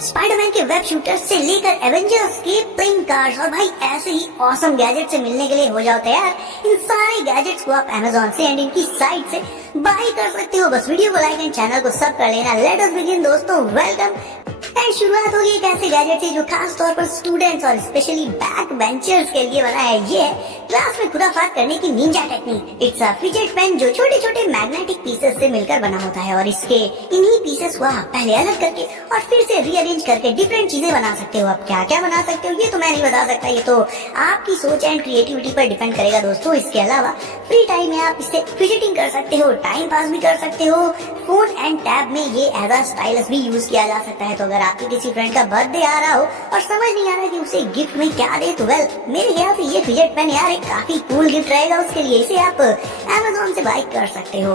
Spiderman के web shooter से लेकर एवेंजर्स के प्लेइंग कार्ड्स और भाई ऐसे ही ऑसम गैजेट से मिलने के लिए हो जाओ तैयार। इन सारे गैजेट्स को आप अमेज़न से एंड इनकी साइट से बाय कर सकते हो। बस वीडियो को लाइक एंड चैनल को सब कर लेना। लेट अस बिगिन दोस्तों, वेलकम। एंड शुरुआत होगी एक ऐसे गैजेट से जो खास तौर पर स्टूडेंट्स और स्पेशली बैक बेंचर्स के लिए बना है। ये है क्लास में खुराफात करने की ninja technique. It's a fidget pen जो छोटे छोटे मैग्नेटिक पीसेस से मिलकर बना होता है और इसके इन्हीं पीसेस को आप पहले अलग करके और फिर से रीअरेंज करके डिफरेंट चीजें बना सकते हो। आप क्या क्या बना सकते हो ये तो मैं नहीं बता सकता, ये तो आपकी सोच एंड क्रिएटिविटी पर डिपेंड करेगा दोस्तों। इसके अलावा फ्री टाइम में आप इससे फिजेटिंग कर सकते हो, टाइम पास भी कर सकते हो। फोन एंड टैब में ये एज अ स्टाइलस भी यूज किया जा सकता है। तो अगर आपके किसी फ्रेंड का बर्थडे आ रहा हो और समझ नहीं आ रहा कि उसे गिफ्ट में क्या दे, तो वेल मेरे ख्याल से ये फिजेट पेन यार एक काफी कूल गिफ्ट रहेगा उसके लिए। इसे आप अमेज़न से बाय कर सकते हो।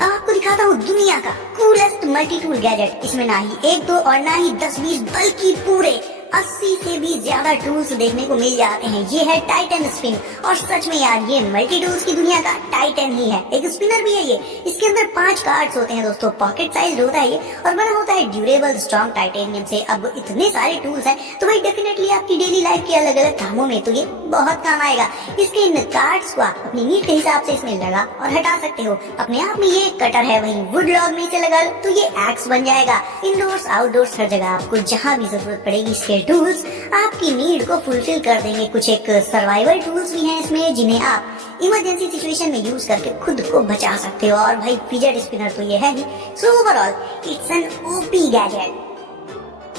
आपको दिखाता हूँ दुनिया का कूलेस्ट मल्टी टूल गैजेट। इसमें ना ही एक दो और ना ही 10-20 बल्कि पूरे 80 से भी ज्यादा टूल्स देखने को मिल जाते हैं। ये है टाइटन स्पिन और सच में यार ये मल्टी टूल्स की दुनिया का टाइटन ही है। एक स्पिनर भी है ये। इसके अंदर 5 कार्ड्स होते हैं दोस्तों। पॉकेट साइज होता है ये और बना होता है ड्यूरेबल स्ट्रॉन्ग टाइटेनियम से। अब इतने सारे टूल्स हैं तो भाई डेफिनेटली आपकी डेली लाइफ के अलग अलग कामों में तो ये बहुत काम आएगा। इसके इन कार्ड्स को आप अपनी नीड के हिसाब से इसमें लगा और हटा सकते हो। अपने आप में ये कटर है, वही वुड लॉग में से लगा लो तो ये एक्स बन जाएगा। इंडोर्स आउटडोर्स हर जगह आपको जहाँ भी जरूरत पड़ेगी इसके टूल्स आपकी नीड को फुलफिल कर देंगे। कुछ एक सर्वाइवल टूल्स भी हैं इसमें जिन्हें आप इमरजेंसी सिचुएशन में यूज करके खुद को बचा सकते हो। और भाई फिजेट स्पिनर तो ये है ही। So overall it's an OP gadget.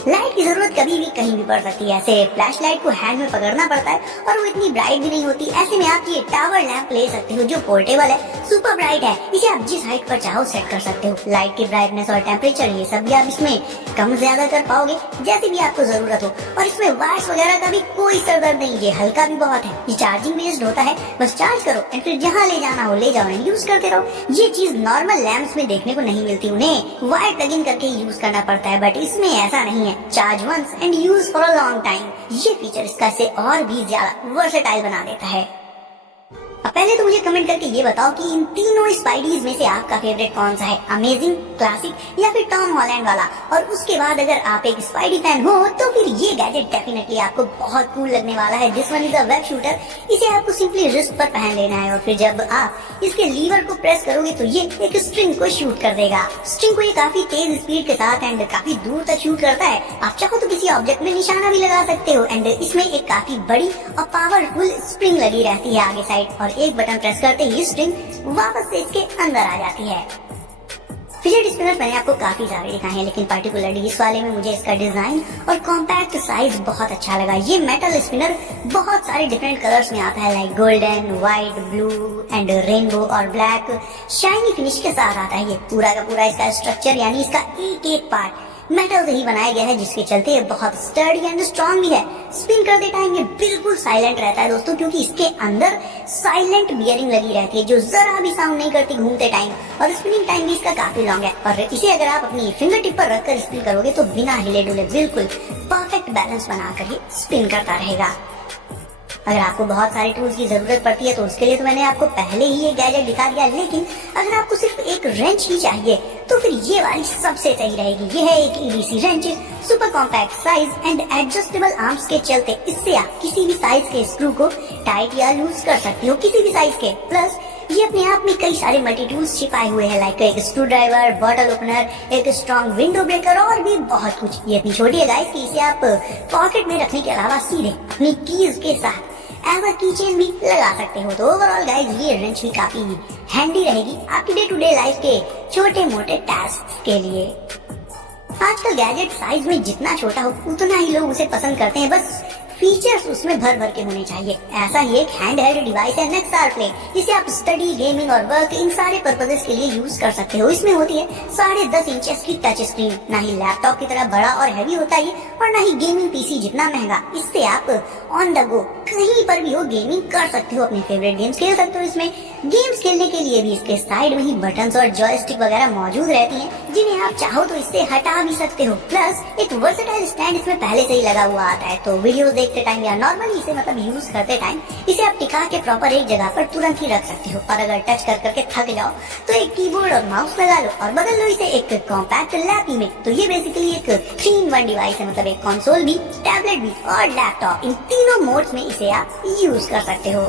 Light की जरूरत कभी भी कहीं भी पड़ सकती है। ऐसे फ्लैश लाइट को हैंड में पकड़ना पड़ता है और वो इतनी ब्राइट भी नहीं होती। ऐसे में आप ये टावर लैंप ले सकते हो जो पोर्टेबल है, सुपर ब्राइट है। इसे आप जिस हाइट पर चाहो सेट कर सकते हो। लाइट की ब्राइटनेस और टेम्परेचर ये सब भी आप इसमें कम ज्यादा कर पाओगे जैसे भी आपको जरूरत हो। और इसमें वायर्स वगैरह का भी कोई सरदर्द नहीं। ये हल्का भी बहुत है। ये चार्जिंग बेस्ड होता है। बस चार्ज करो एंड फिर जहाँ ले जाना हो ले जाओ एंड यूज करते रहो। ये चीज नॉर्मल लैंप्स में देखने को नहीं मिलती। उन्हें वायर प्लग इन करके यूज करना पड़ता है, बट इसमें ऐसा नहीं है। Charge once and use for a long time. ये फीचर इसका इसे और भी ज्यादा वर्सेटाइल बना देता है। अब पहले तो मुझे कमेंट करके ये बताओ कि इन तीनों स्पाइडीज में से आपका फेवरेट कौन सा है, अमेजिंग, क्लासिक या फिर टॉम हॉलैंड वाला। और उसके बाद अगर आप एक स्पाइडी फैन हो तो फिर ये गैजेट डेफिनेटली आपको बहुत कूल लगने वाला है। This one is a web shooter. इसे आपको सिंपली रिस्ट पर पहन लेना है और फिर जब आप इसके लीवर को प्रेस करोगे तो ये एक स्ट्रिंग को शूट कर देगा। स्ट्रिंग को ये काफी तेज स्पीड के साथ एंड काफी दूर तक शूट करता है। आप चाहो तो किसी ऑब्जेक्ट में निशाना भी लगा सकते हो। एंड इसमें एक काफी बड़ी और पावरफुल स्प्रिंग लगी रहती है आगे साइड और एक बटन प्रेस करते ही स्ट्रिंग वापस से इसके अंदर आ जाती है। फिजेट स्पिनर मैंने आपको काफी सारे दिखाए हैं लेकिन पर्टिकुलरली इस वाले में मुझे इसका डिजाइन और कॉम्पैक्ट साइज बहुत अच्छा लगा। ये मेटल स्पिनर बहुत सारे डिफरेंट कलर्स में आता है, like golden, white, blue and rainbow और ब्लैक। शाइनी फिनिश के साथ आता है। ये पूरा का पूरा इसका स्ट्रक्चर यानी इसका एक एक पार्ट मेटल से ही बनाया गया है जिसके चलते ये बहुत स्टर्डी एंड स्ट्रॉन्ग भी है। स्पिन करते टाइम ये बिल्कुल साइलेंट रहता है दोस्तों, क्योंकि इसके अंदर साइलेंट बियरिंग लगी रहती है जो जरा भी साउंड नहीं करती घूमते टाइम। और स्पिनिंग टाइम भी इसका काफी लॉन्ग है और इसे अगर आप अपनी फिंगर टिप पर रखकर स्पिन करोगे तो बिना हिले डुले बिल्कुल परफेक्ट बैलेंस बनाकर ये स्पिन करता रहेगा। अगर आपको बहुत सारे टूल्स की जरूरत पड़ती है तो उसके लिए तो मैंने आपको पहले ही ये गैजेट दिखा दिया, लेकिन अगर आपको सिर्फ एक रेंच ही चाहिए तो फिर ये वाली सबसे सही रहेगी। ये है एक EDC wrench, super compact size and adjustable arms के चलते इससे आप किसी भी साइज के स्क्रू को टाइट या लूज कर सकते हो, किसी भी साइज के। प्लस ये अपने आप में कई सारे मल्टी टूल्स छिपाए हुए हैं, लाइक एक स्क्रू ड्राइवर, बॉटल ओपनर, एक स्ट्रॉन्ग विंडो ब्रेकर और भी बहुत कुछ। ये इतनी छोटी है गाइस कि इसे आप पॉकेट में रखने के अलावा सीधे अपनी कीज के साथ एज अ की चेन भी लगा सकते हो। तो ओवरऑल गाइस ये रेंच भी काफी हैंडी रहेगी आपकी डे टू डे लाइफ के छोटे मोटे टास्क के लिए। आजकल गैजेट साइज में जितना छोटा हो उतना ही लोग उसे पसंद करते हैं, बस फीचर्स उसमें भर भर के होने चाहिए। ऐसा ही एक हैंड हेल्ड डिवाइस है नेक्सार प्ले। इसे आप स्टडी, गेमिंग और वर्क इन सारे पर्पजेस के लिए यूज कर सकते हो। इसमें होती है 10.5 इंचेस की टच स्क्रीन। ना ही लैपटॉप की तरह बड़ा और हैवी होता है और ना ही गेमिंग पीसी जितना महंगा। इससे आप ऑन द गो कहीं पर भी हो गेमिंग कर सकते हो, अपने फेवरेट गेम्स खेल सकते हो। इसमें गेम्स खेलने के लिए भी इसके साइड में ही बटन्स और जॉयस्टिक वगैरह मौजूद रहती हैं, जिन्हें आप चाहो तो इससे हटा भी सकते हो। प्लस एक वर्सेटाइल स्टैंड इसमें पहले से ही लगा हुआ आता है, तो वीडियोस देखते टाइम या नॉर्मली इसे मतलब यूज करते टाइम इसे आप टिका के प्रॉपर एक जगह पर तुरंत ही रख सकते हो। और अगर टच कर करके थक जाओ तो एक कीबोर्ड और माउस लगा लो और बदल लो इसे एक कॉम्पैक्ट लैपी में। तो ये बेसिकली एक 3-in-1 डिवाइस है, मतलब एक कंसोल भी, टैबलेट भी और लैपटॉप, इन तीनों मोड्स में इसे आप यूज कर सकते हो।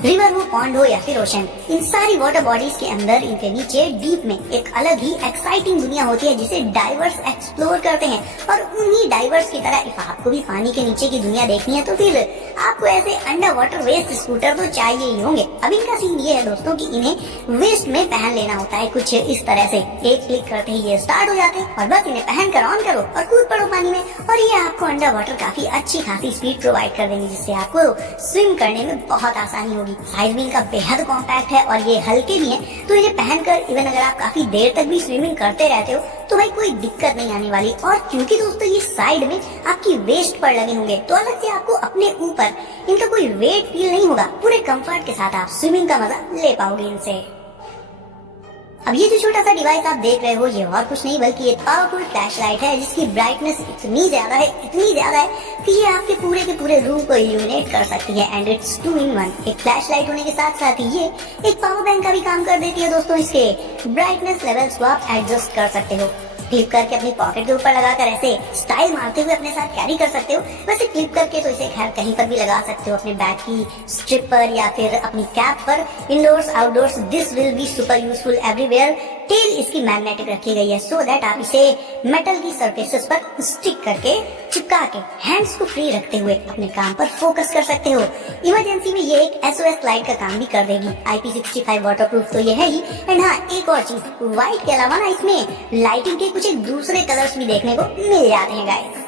रिवर हो, पॉन्ड हो या फिर ओशन, इन सारी वाटर बॉडीज के अंदर इनके नीचे डीप में एक अलग ही एक्साइटिंग दुनिया होती है जिसे डाइवर्स एक्सप्लोर करते हैं। और उन्हीं डाइवर्स की तरह इफ आपको भी पानी के नीचे की दुनिया देखनी है तो फिर आपको ऐसे अंडर वाटर वेस्ट स्कूटर तो चाहिए ही होंगे। अब इनका सीन ये है दोस्तों कि इन्हें वेस्ट में पहन लेना होता है कुछ इस तरह से। एक क्लिक करते ही ये स्टार्ट हो जाते हैं और बस इन्हें पहन कर ऑन करो और कूद पड़ो पानी में, और ये आपको अंडर वाटर काफी अच्छी खासी स्पीड प्रोवाइड कर देंगे, जिससे आपको स्विम करने में बहुत आसानी होगी। साइज भी इनका बेहद कॉम्पैक्ट है और ये हल्के भी हैं, तो इन्हें पहनकर इवन अगर आप काफी देर तक भी स्विमिंग करते रहते हो तो भाई कोई दिक्कत नहीं आने वाली। और क्योंकि दोस्तों ये साइड में आपकी वेस्ट पर लगे होंगे तो अलग से आपको अपने ऊपर इनका कोई वेट फील नहीं होगा। पूरे कंफर्ट के साथ आप स्विमिंग का मजा ले पाओगे इनसे। अब ये जो छोटा सा डिवाइस आप देख रहे हो ये और कुछ नहीं बल्कि एक पावरफुल फ्लैश लाइट है, जिसकी ब्राइटनेस इतनी ज्यादा है कि ये आपके पूरे के पूरे रूम को इल्यूमिनेट कर सकती है। And it's 2-in-1। एक फ्लैश लाइट होने के साथ साथ ही ये एक पावर बैंक का भी काम कर देती है दोस्तों। इसके ब्राइटनेस लेवल्स को आप एडजस्ट कर सकते हो, क्लिप करके अपनी पॉकेट के ऊपर लगाकर ऐसे स्टाइल मारते हुए अपने साथ कैरी कर सकते हो। वैसे क्लिप करके तो इसे खैर कहीं पर भी लगा सकते हो, अपने बैग की स्ट्रिप पर या फिर अपनी कैप पर, indoors outdoors, this will be super useful everywhere. Tail इसकी मैग्नेटिक रखी गई है सो दैट आप इसे मेटल की सरफेसेस पर स्टिक करके चिपका के हैंड्स को फ्री रखते हुए अपने काम पर फोकस कर सकते हो। इमरजेंसी में ये एक SOS लाइट का काम भी कर देगी। IP65 वाटरप्रूफ तो ये है ही। एंड हाँ, एक और चीज, व्हाइट के अलावा ना इसमें लाइटिंग के कुछ एक दूसरे कलर्स भी देखने को मिल जाते हैं गाइस।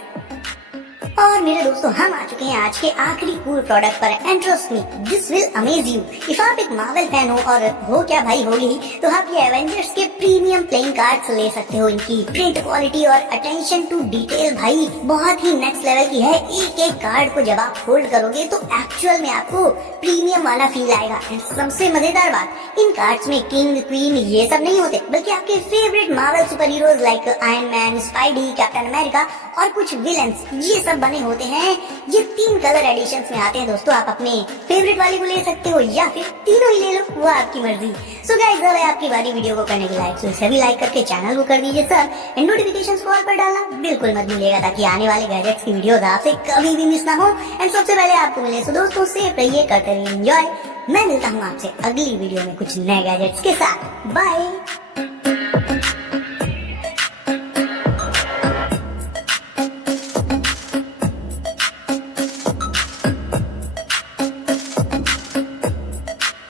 और मेरे दोस्तों हम आ चुके हैं आज के आखिरी कूल प्रोडक्ट पर, and trust me this will amaze you. If आप एक मार्वल फैन हो, और हो क्या भाई होगी, तो आप ये एवेंजर्स के प्रीमियम प्लेइंग कार्ड्स ले सकते हो। इनकी प्रिंट क्वालिटी और अटेंशन टू डिटेल भाई बहुत ही नेक्स्ट लेवल की है। एक एक कार्ड को जब आप होल्ड करोगे तो एक्चुअल में आपको प्रीमियम वाला फील आएगा। एंड सबसे मजेदार बात, इन कार्ड्स में किंग क्वीन ये सब नहीं होते, बल्कि आपके favourite Marvel super heroes like iron man, spidey, captain America और कुछ विलन्स ये सब बने होते हैं। ये 3 कलर एडिशंस में आते हैं दोस्तों। आप अपने फेवरेट वाले को ले सकते हो या फिर तीनों ही ले लो, वो आपकी मर्जी। सो गाइस, अब है आपकी बारी वीडियो को करने की लाइक, तो इसे भी लाइक करके चैनल को कर दीजिए सर, एंड नोटिफिकेशंस को ऑल पर डालना बिल्कुल मत भूलिएगा, ताकि आने वाले गैजेट्स की वीडियोस आपसे कभी भी मिस ना हो एंड सबसे पहले आपको मिले। सो दोस्तों सेफ रहिए, करते रहिए एंजॉय। मैं मिलता हूँ आपसे अगली वीडियो में कुछ नए गैजेट्स के साथ। बाय।